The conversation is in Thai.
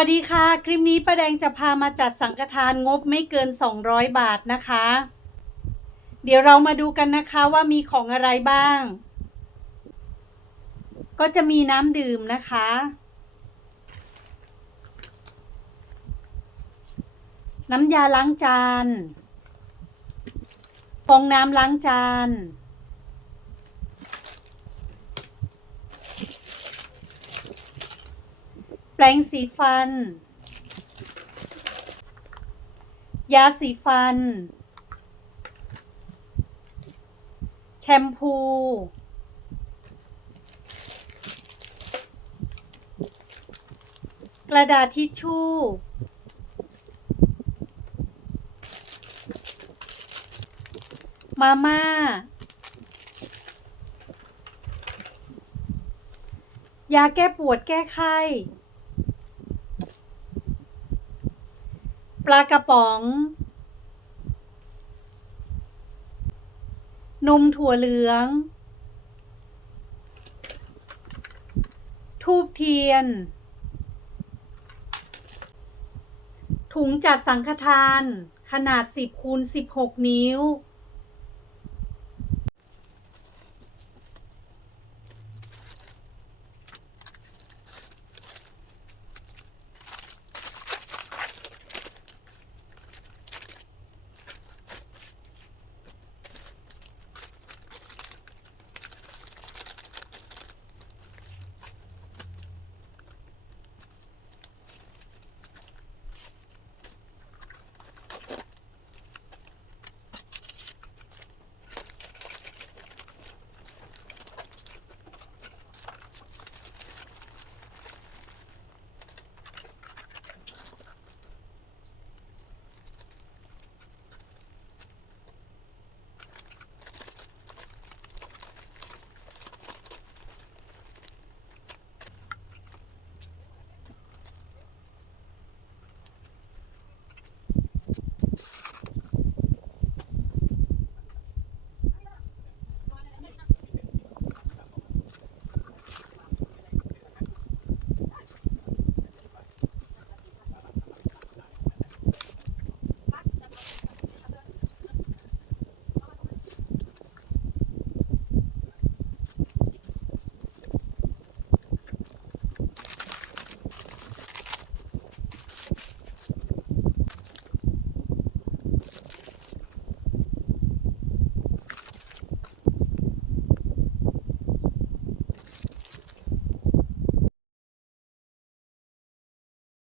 วัสดีค่ะ คลิปนี้ป้าแดงจะพามาจัดสังฆทานงบไม่เกิน 200 บาทนะคะ เดี๋ยวเรามาดูกันนะคะว่ามีของอะไรบ้าง ก็จะมีน้ำดื่มนะคะ น้ำยาล้างจานฟองน้ำล้างจาน แปรงสีฟัน ยาสีฟัน แชมพู กระดาษทิชชู่ มาม่า ยาแก้ปวดแก้ไข้ ปลากระป๋อง นมถั่วเหลือง ทูบเทียน ถุงจัดสังฆทาน ขนาด 10คูณ16 นิ้ว